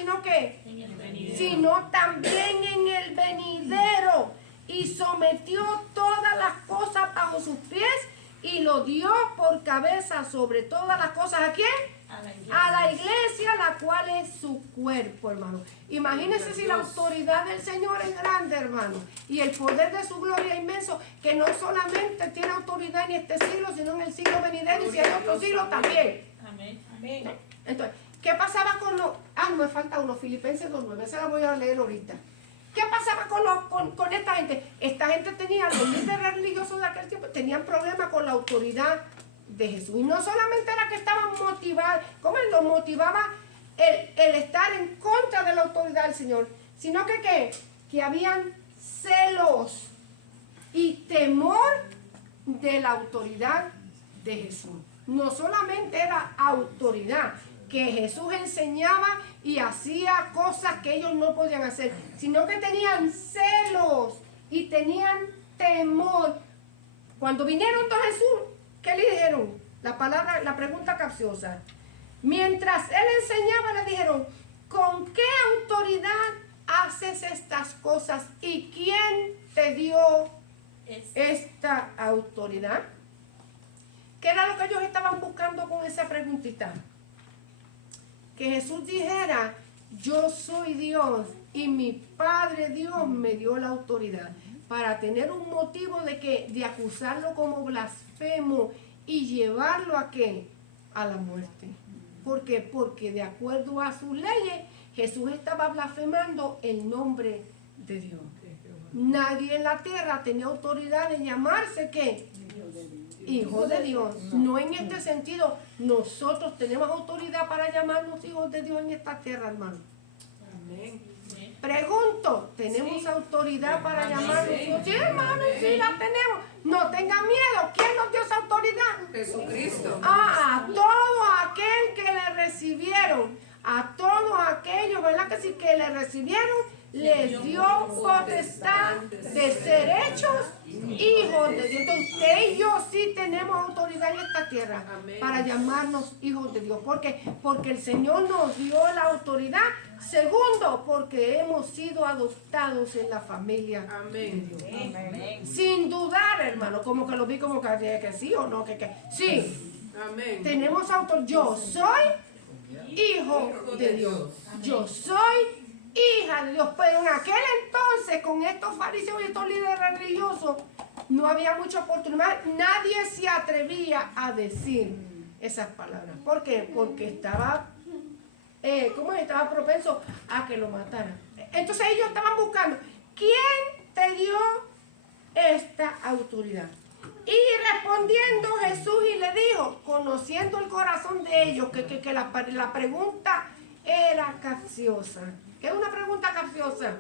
sino también en el venidero. Y sometió todas las cosas bajo sus pies y lo dio por cabeza sobre todas las cosas. ¿A quién? A la iglesia, la cual es su cuerpo, hermano. Imagínense si la autoridad del Señor es grande, hermano, y el poder de su gloria es inmenso, que no solamente tiene autoridad en este siglo, sino en el siglo venidero y si hay otro siglo también. Amén. Entonces, ¿qué pasaba con los... me falta uno, Filipenses 2:9, se la voy a leer ahorita. ¿Qué pasaba con esta gente? Esta gente tenía, los líderes religiosos de aquel tiempo, tenían problemas con la autoridad de Jesús. Y no solamente era que estaban motivados, como él los motivaba el estar en contra de la autoridad del Señor, sino que habían celos y temor de la autoridad de Jesús. No solamente era autoridad, que Jesús enseñaba y hacía cosas que ellos no podían hacer, sino que tenían celos y tenían temor. Cuando vinieron a Jesús, ¿qué le dijeron? La pregunta capciosa. Mientras él enseñaba, le dijeron, ¿con qué autoridad haces estas cosas? ¿Y quién te dio esta autoridad? ¿Qué era lo que ellos estaban buscando con esa preguntita? Que Jesús dijera, yo soy Dios y mi Padre Dios me dio la autoridad, para tener un motivo de acusarlo como blasfemo y llevarlo ¿a qué? A la muerte. ¿Por qué? Porque de acuerdo a sus leyes, Jesús estaba blasfemando el nombre de Dios. Nadie en la tierra tenía autoridad de llamarse ¿qué? Hijos de Dios. No en este sentido. Nosotros tenemos autoridad para llamarnos hijos de Dios en esta tierra, hermano. Amén. Pregunto, ¿tenemos autoridad para llamarnos hijos? Sí, hermano, sí la tenemos. No tengan miedo. ¿Quién nos dio esa autoridad? Jesucristo. A todos aquel que le recibieron, a todos aquellos, ¿verdad que sí? Que le recibieron, les dio potestad de ser hechos hijos de Dios. Entonces, usted y yo sí tenemos autoridad en esta tierra. Amén. Para llamarnos hijos de Dios. ¿Por qué? Porque el Señor nos dio la autoridad. Segundo, porque hemos sido adoptados en la familia. Amén. De Dios. Amén. Sin dudar, hermano, como que lo vi como que sí o no, que sí. Amén. Tenemos autoridad. Yo soy hijo de Dios. Yo soy hija de Dios. Pero en aquel entonces, con estos fariseos y estos líderes religiosos, no había mucha oportunidad, nadie se atrevía a decir esas palabras. ¿Por qué? Porque estaba, estaba propenso a que lo mataran. Entonces ellos estaban buscando, ¿quién te dio esta autoridad? Y respondiendo Jesús y le dijo, conociendo el corazón de ellos, que la pregunta era capciosa. ¿Qué es una pregunta capciosa?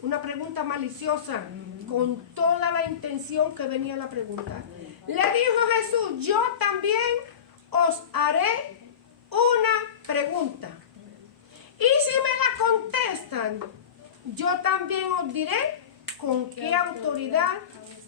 Una pregunta maliciosa, con toda la intención que venía la pregunta. Le dijo Jesús, yo también os haré una pregunta. Y si me la contestan, yo también os diré con qué autoridad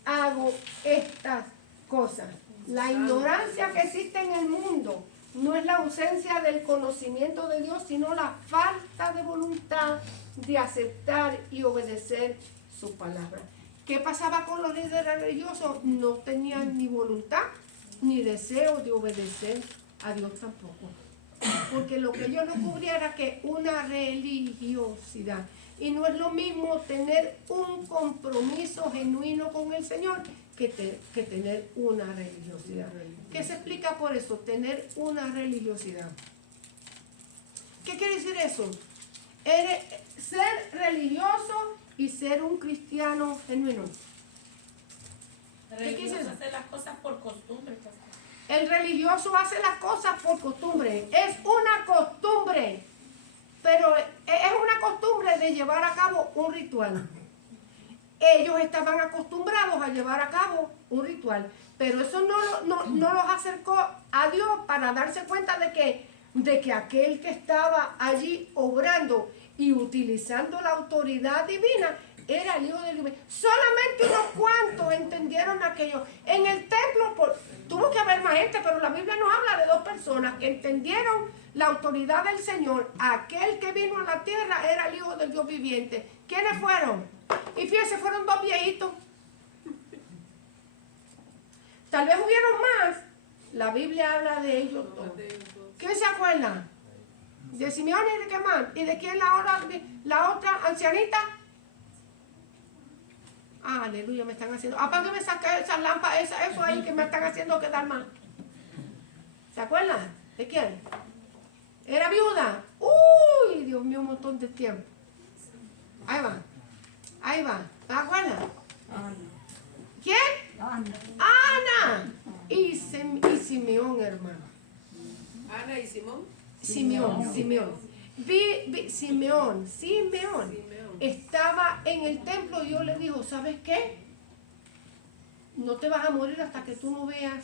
hago estas cosas. La ignorancia que existe en el mundo no es la ausencia del conocimiento de Dios, sino la falta de voluntad de aceptar y obedecer su palabra. ¿Qué pasaba con los líderes religiosos? No tenían ni voluntad ni deseo de obedecer a Dios tampoco. Porque lo que ellos no cubrían era que una religiosidad. Y no es lo mismo tener un compromiso genuino con el Señor que tener una religiosidad. ¿Qué se explica por eso? Tener una religiosidad. ¿Qué quiere decir eso? Ser religioso y ser un cristiano genuino. ¿Qué quiere decir? Hacer las cosas por costumbre. El religioso hace las cosas por costumbre. Es una costumbre. Pero es una costumbre de llevar a cabo un ritual. Ellos estaban acostumbrados a llevar a cabo un ritual. Pero eso no los acercó a Dios para darse cuenta de que aquel que estaba allí obrando y utilizando la autoridad divina era el Hijo de Dios. Solamente unos cuantos entendieron aquello. En el templo tuvo que haber más gente, pero la Biblia nos habla de 2 personas que entendieron la autoridad del Señor. Aquel que vino a la tierra era el Hijo del Dios viviente. ¿Quiénes fueron? Y fíjense, fueron 2 viejitos. Tal vez hubieron más. La Biblia habla de ellos todos. ¿Quién se acuerda? De Simeón y de qué más. ¿Y de quién la otra ancianita? Aleluya, me están haciendo. Apágame esas lámparas, eso ahí que me están haciendo quedar mal. ¿Se acuerdan? ¿De quién? ¿Era viuda? Uy, Dios mío, un montón de tiempo. Ahí va. ¿Se acuerdan? ¿Quién? Ana. Y Simeón, hermano. Ana y Simón. Simeón. Simeón estaba en el templo y Dios le dijo, ¿sabes qué? No te vas a morir hasta que tú no veas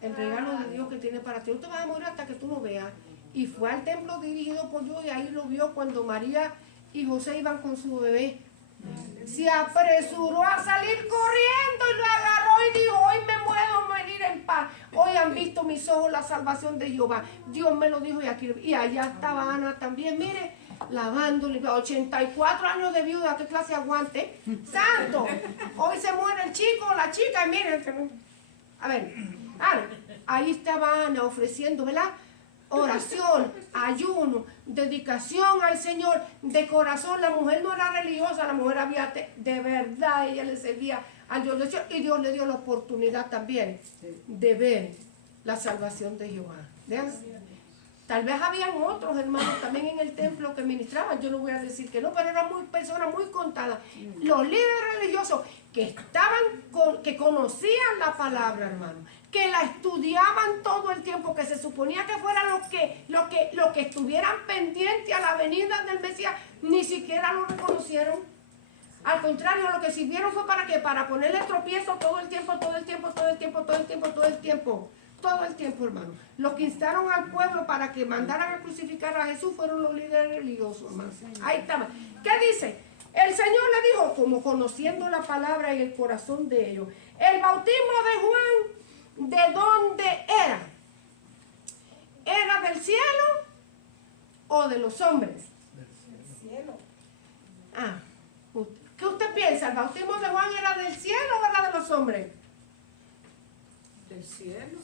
el regalo de Dios que tiene para ti. No te vas a morir hasta que tú no veas. Y fue al templo dirigido por Dios y ahí lo vio cuando María y José iban con su bebé. Se apresuró a salir corriendo y lo agarró y dijo, hoy me puedo morir en paz. Hoy han visto mis ojos la salvación de Jehová. Dios me lo dijo y aquí. Y allá estaba Ana también, mire, lavándole, 84 años de viuda, qué clase de aguante. Santo, hoy se muere el chico o la chica y miren. A ver, ahí estaba Ana ofreciendo, ¿verdad? Oración, ayuno, dedicación al Señor de corazón. La mujer no era religiosa, la mujer había de verdad, ella le servía al Dios de Dios y Dios le dio la oportunidad también de ver la salvación de Jehová. ¿Vean? Tal vez habían otros hermanos también en el templo que ministraban, yo no voy a decir que no, pero eran personas muy contadas. Los líderes religiosos que que conocían la palabra, hermano, que la estudiaban todo el tiempo, que se suponía que fueran los que estuvieran pendientes a la venida del Mesías, ni siquiera lo reconocieron. Al contrario, lo que sirvieron fue para ¿qué? Para ponerle tropiezo todo el tiempo, hermano. Los que instaron al pueblo para que mandaran a crucificar a Jesús fueron los líderes religiosos, hermano. Ahí estaba. ¿Qué dice? El Señor le dijo, como conociendo la palabra y el corazón de ellos, el bautismo de Juan, ¿de dónde era? ¿Era del cielo o de los hombres? Del cielo. ¿Qué usted piensa? ¿El bautismo de Juan era del cielo o era de los hombres? Del cielo.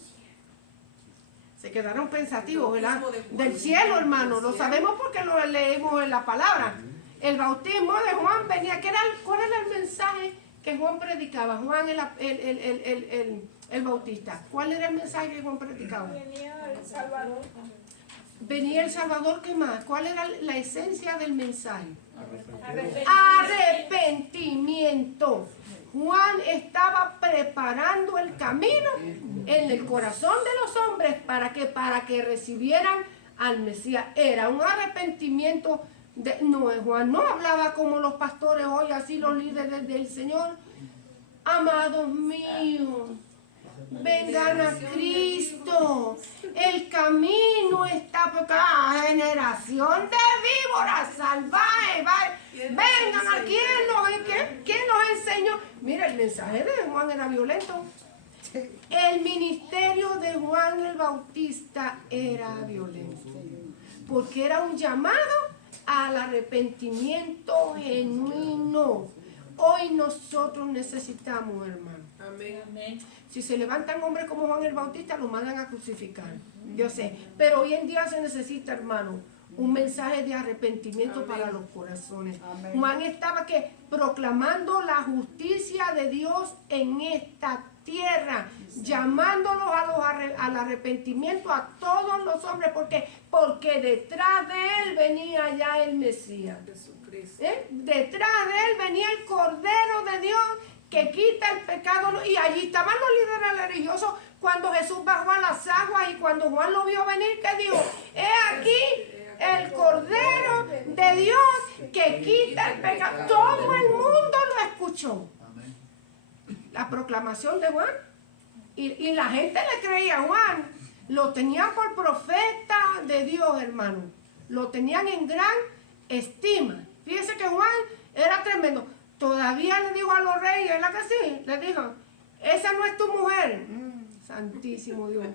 Se quedaron pensativos, ¿verdad? Del cielo, hermano. Lo sabemos porque lo leemos en la palabra. El bautismo de Juan venía, ¿cuál era el mensaje que Juan predicaba? Juan el Bautista. ¿Cuál era el mensaje que Juan predicaba? Venía el Salvador. Venía el Salvador, ¿qué más? ¿Cuál era la esencia del mensaje? Arrepentimiento. Juan estaba preparando el camino en el corazón de los hombres para que recibieran al Mesías. Era un arrepentimiento. Juan no hablaba como los pastores hoy, así los líderes del Señor. Amados míos, vengan a Cristo. El camino está por cada generación de víboras salvajes. Vengan aquí. ¿Quién nos enseñó? Mira, el mensaje de Juan era violento. El ministerio de Juan el Bautista era violento. Porque era un llamado al arrepentimiento genuino. Hoy nosotros necesitamos, hermano. Amén. Si se levantan hombres como Juan el Bautista, los mandan a crucificar. Yo sé. Pero hoy en día se necesita, hermano, un mensaje de arrepentimiento para los corazones. Juan estaba proclamando la justicia de Dios en esta tierra, llamándolos al arrepentimiento a todos los hombres, porque detrás de él venía ya el Mesías. Jesucristo. Detrás de él venía el Cordero de Dios que quita el pecado. Y allí estaban los líderes religiosos cuando Jesús bajó a las aguas, y cuando Juan lo vio venir, ¿qué dijo? He aquí el Cordero de Dios que quita el pecado. Todo el mundo lo escuchó. La proclamación de Juan. Y la gente le creía a Juan. Lo tenían por profeta de Dios, hermano. Lo tenían en gran estima. Fíjense que Juan era tremendo. Todavía le dijo a los reyes, ¿verdad que sí? Le dijo, esa no es tu mujer. Santísimo Dios.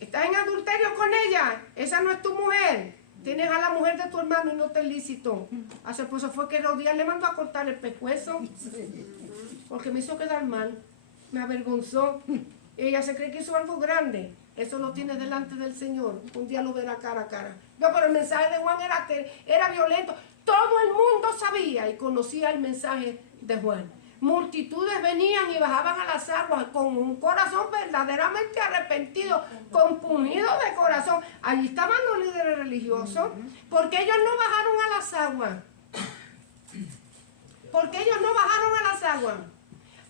¿Estás en adulterio con ella? Esa no es tu mujer. Tienes a la mujer de tu hermano y no te licitó. A su esposo fue que Herodías le mandó a cortar el pescuezo. Porque me hizo quedar mal. Me avergonzó. Ella se cree que hizo algo grande. Eso lo tiene delante del Señor. Un día lo verá cara a cara. No, pero el mensaje de Juan era violento. Todo el mundo sabía y conocía el mensaje de Juan. Multitudes venían y bajaban a las aguas con un corazón verdaderamente arrepentido, compungido de corazón. Allí estaban los líderes religiosos. ¿Por qué ellos no bajaron a las aguas? ¿Por qué ellos no bajaron a las aguas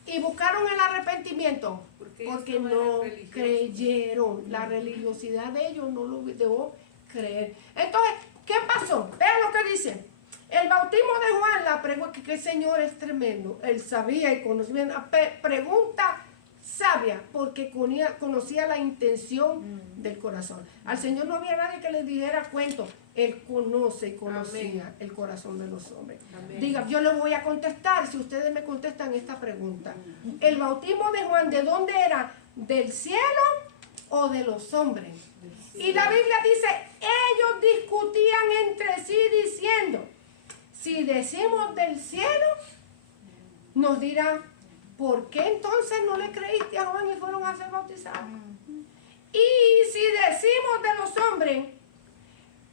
y buscaron el arrepentimiento? Porque no creyeron. La religiosidad de ellos no lo dejó creer. Entonces, ¿qué pasó? Vean lo que dice. El bautismo de Juan, la pregunta, que el Señor es tremendo. Él sabía y conocía. Pregunta sabia, porque conocía la intención del corazón. Al Señor no había nadie que le dijera cuentos. Él conoce y conocía el corazón de los hombres. Amén. Diga, yo le voy a contestar si ustedes me contestan esta pregunta. ¿El bautismo de Juan de dónde era? ¿Del cielo o de los hombres? Y la Biblia dice, ellos discutían entre sí diciendo, si decimos del cielo, nos dirán, ¿por qué entonces no le creíste a Juan y fueron a ser bautizados? Y si decimos de los hombres,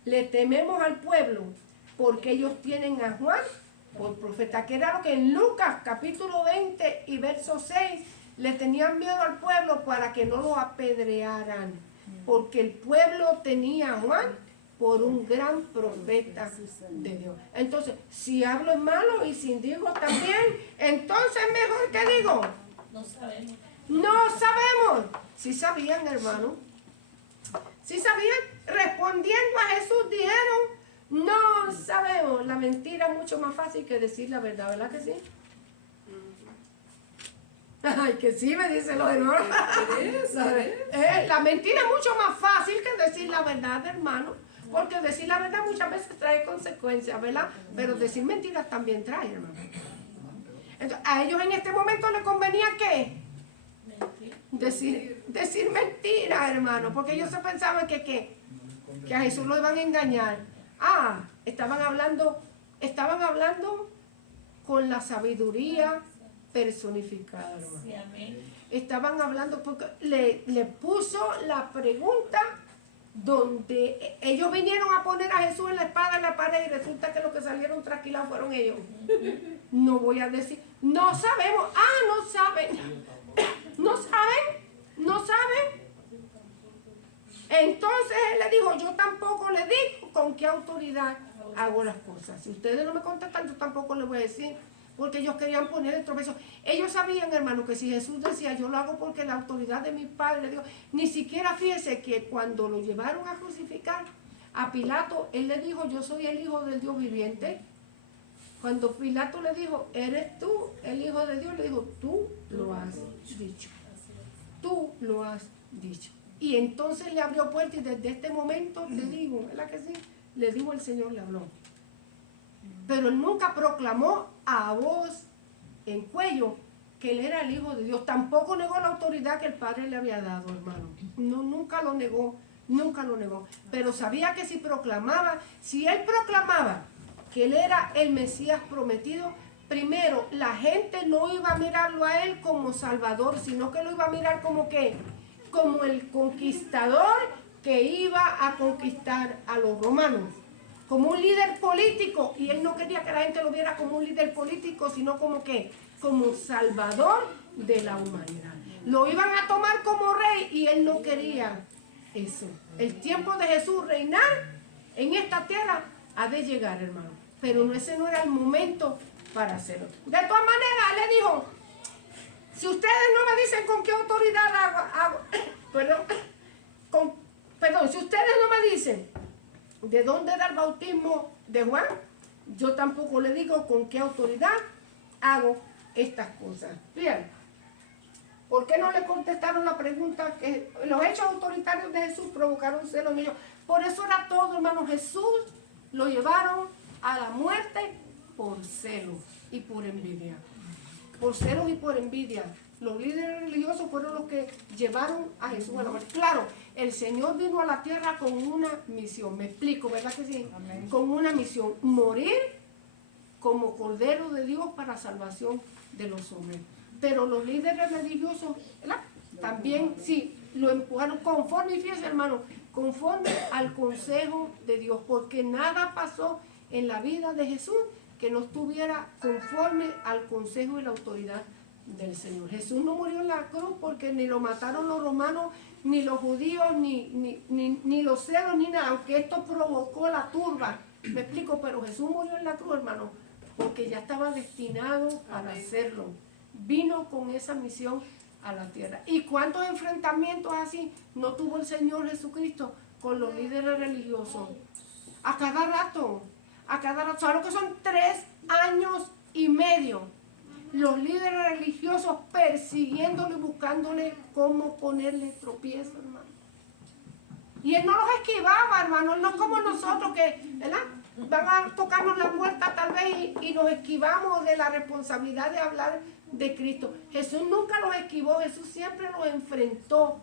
le tememos al pueblo, porque ellos tienen a Juan por profeta, que era lo que en Lucas capítulo 20 y verso 6, le tenían miedo al pueblo para que no lo apedrearan, porque el pueblo tenía a Juan por un gran profeta de Dios. Entonces, si hablo en malo y si digo también, entonces mejor que digo. No sabemos. No sabemos. Sí sabían, hermano. Sí sabían. Respondiendo a Jesús dijeron, no sabemos. La mentira es mucho más fácil que decir la verdad, ¿verdad que sí? Ay, que sí, me dicen los hermanos. La mentira es mucho más fácil que decir la verdad, hermano. Porque decir la verdad muchas veces trae consecuencias, ¿verdad? Pero decir mentiras también trae, hermano. Entonces, a ellos en este momento les convenía ¿qué? Decir mentiras, hermano. Porque ellos se pensaban que a Jesús lo iban a engañar. Estaban hablando con la sabiduría personificada, hermano. Sí, amén. Estaban hablando porque le puso la pregunta donde ellos vinieron a poner a Jesús en la espada en la pared y resulta que los que salieron trasquilados fueron ellos. No voy a decir, no sabemos, no saben, no saben, no saben. Entonces él le dijo, yo tampoco le digo con qué autoridad hago las cosas. Si ustedes no me contestan, yo tampoco les voy a decir, porque ellos querían poner el tropiezo. Ellos sabían, hermano, que si Jesús decía, yo lo hago porque la autoridad de mi Padre, Dios, ni siquiera fíjese que cuando lo llevaron a crucificar a Pilato, él le dijo, yo soy el Hijo del Dios viviente. Cuando Pilato le dijo, ¿eres tú el Hijo de Dios? Le dijo, tú lo has dicho. Tú lo has dicho. Y entonces le abrió puerta y desde este momento le digo, ¿verdad que sí? Le dijo el Señor, le habló. Pero él nunca proclamó a voz en cuello que él era el Hijo de Dios. Tampoco negó la autoridad que el Padre le había dado, hermano. No, nunca lo negó, nunca lo negó. Pero sabía que si proclamaba, si él proclamaba que él era el Mesías prometido, primero la gente no iba a mirarlo a él como Salvador, sino que lo iba a mirar como ¿qué? Como el conquistador que iba a conquistar a los romanos, como un líder político, y él no quería que la gente lo viera como un líder político, sino como ¿qué? Como salvador de la humanidad. Lo iban a tomar como rey y él no quería eso. El tiempo de Jesús reinar en esta tierra ha de llegar, hermano, pero ese no era el momento para hacerlo. De todas maneras, él le dijo, si ustedes no me dicen con qué autoridad hago perdón, si ustedes no me dicen de dónde da el bautismo de Juan, yo tampoco le digo con qué autoridad hago estas cosas. Bien, ¿por qué no le contestaron la pregunta que los hechos autoritarios de Jesús provocaron celos en ellos? Por eso era todo, hermano. Jesús lo llevaron a la muerte por celos y por envidia. Por celos y por envidia. Los líderes religiosos fueron los que llevaron a Jesús a la muerte. Claro, el Señor vino a la tierra con una misión. Me explico, ¿verdad que sí? Amén. Con una misión. Morir como Cordero de Dios para salvación de los hombres. Pero los líderes religiosos, ¿verdad? También, sí, lo empujaron conforme, y fíjense, hermano, conforme al consejo de Dios. Porque nada pasó en la vida de Jesús que no estuviera conforme al consejo y la autoridad del Señor. Jesús no murió en la cruz porque ni lo mataron los romanos, ni los judíos, ni los celos, ni nada, aunque esto provocó la turba. Me explico, pero Jesús murió en la cruz, hermano, porque ya estaba destinado para hacerlo. Vino con esa misión a la tierra. ¿Y cuántos enfrentamientos así no tuvo el Señor Jesucristo con los líderes religiosos? A cada rato. ¿Sabes lo que son 3 años y medio? Los líderes religiosos persiguiéndolo y buscándole cómo ponerle tropiezo, hermano. Y él no los esquivaba, hermano. Él no es como nosotros que, ¿verdad? Van a tocarnos la puerta tal vez y nos esquivamos de la responsabilidad de hablar de Cristo. Jesús nunca los esquivó. Jesús siempre los enfrentó.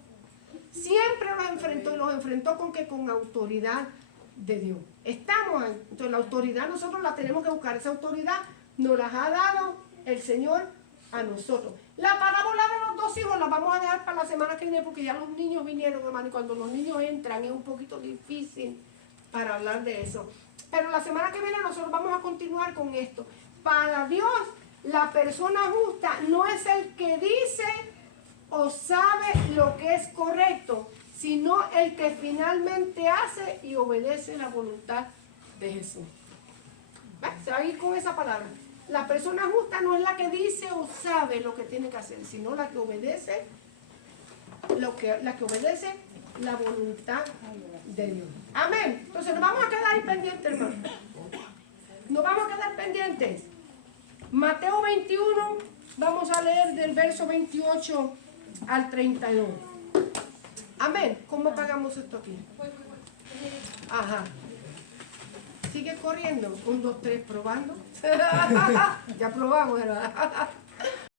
Siempre los enfrentó. Y los enfrentó con ¿qué? Con autoridad de Dios. Estamos ahí. Entonces la autoridad nosotros la tenemos que buscar. Esa autoridad nos la ha dado el Señor a nosotros. La parábola de los 2 hijos la vamos a dejar para la semana que viene porque ya los niños vinieron, hermano, y cuando los niños entran es un poquito difícil para hablar de eso. Pero la semana que viene nosotros vamos a continuar con esto. Para Dios, la persona justa no es el que dice o sabe lo que es correcto, sino el que finalmente hace y obedece la voluntad de Jesús. Se va a ir con esa palabra. La persona justa no es la que dice o sabe lo que tiene que hacer, sino la que obedece la voluntad de Dios. Amén. Entonces nos vamos a quedar ahí pendientes, hermano. Nos vamos a quedar pendientes. Mateo 21, vamos a leer del verso 28 al 32. Amén. ¿Cómo pagamos esto aquí? Ajá. Sigue corriendo. 1, 2, 3, probando. Ya probamos, ¿verdad?